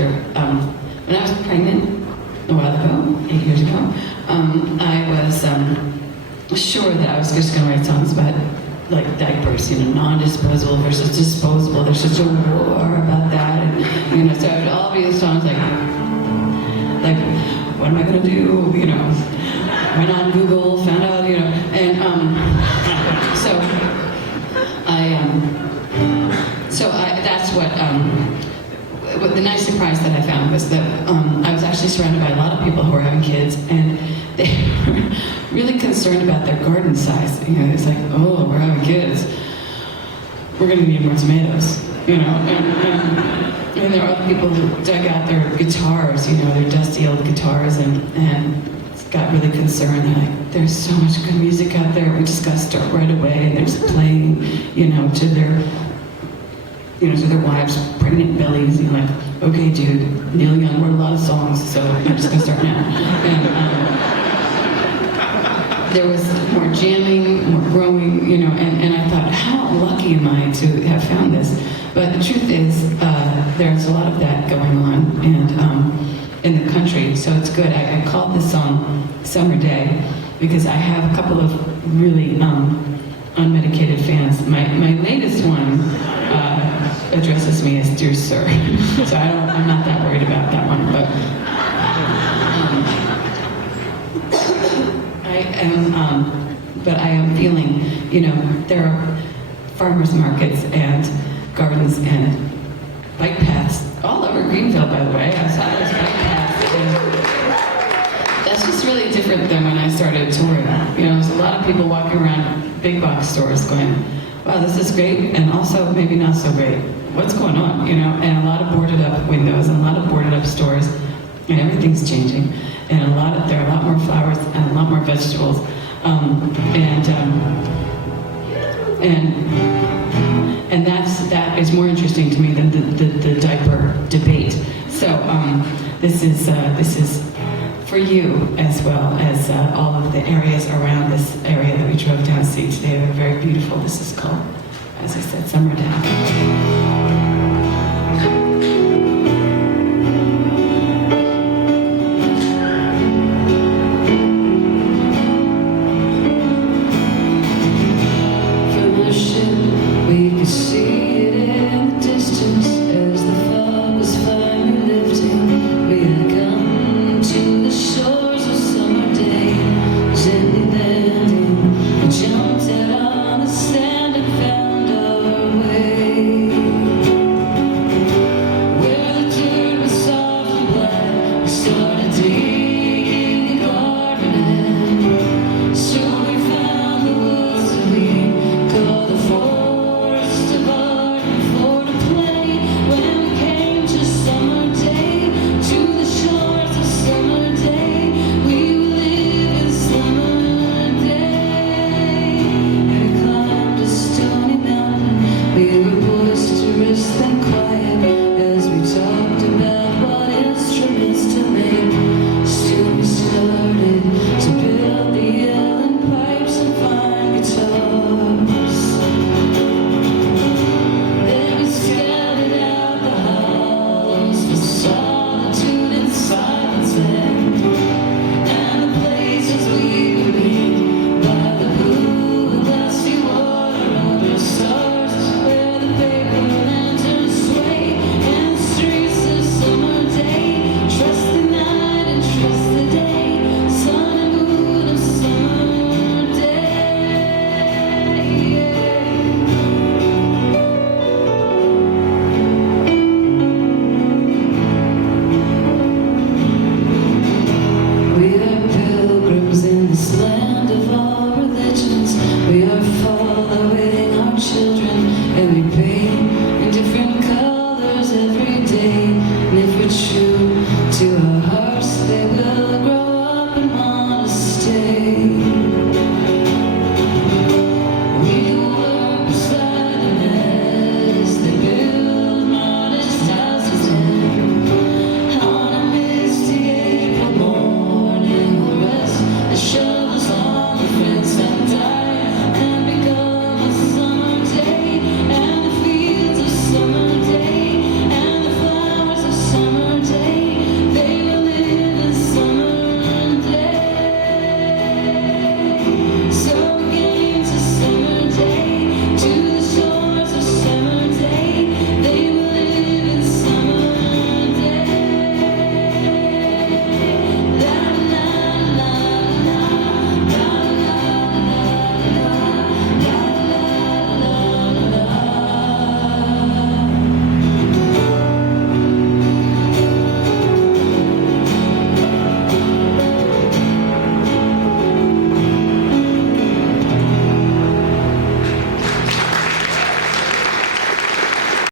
after, when I was pregnant a while ago, 8 years ago, I was sure that I was just going to write songs about like diapers, non-disposable versus disposable. There's such a war about that, and so it would all be the songs like what am I going to do? Went on Google, found out, and that's what the nice surprise that I found was that I was actually surrounded by a lot of people who were having kids, and they were really concerned about their garden size. It's like, oh, we're having kids, we're going to need more tomatoes, and there are other people who dug out their guitars, their dusty old guitars, and got really concerned. They're like, there's so much good music out there, we just got to start right away, and they're just playing, to their wives' pregnant bellies, like, okay, dude, Neil Young wrote a lot of songs, so I'm just gonna start now. And there was more jamming, more growing, and I thought, how lucky am I to have found this? But the truth is, there's a lot of that going on, and in the country, so it's good. I called this song Summer Day because I have a couple of really unmedicated fans. My latest one addresses me as Dear Sir, so I'm not that worried about that one, but I am feeling, there are farmers markets and gardens and bike paths all over Greenville, by the way. I saw those bike paths, and that's just really different than when I started touring. There's a lot of people walking around big box stores going, wow, this is great, and also maybe not so great. What's going on, and a lot of boarded up windows and a lot of boarded up stores, and everything's changing, and there are a lot more flowers and a lot more vegetables, and that is more interesting to me than the diaper debate. So this is for you as well as all of the areas around this area that we drove down to see today. They're very beautiful. This is called, as I said, Summer Day.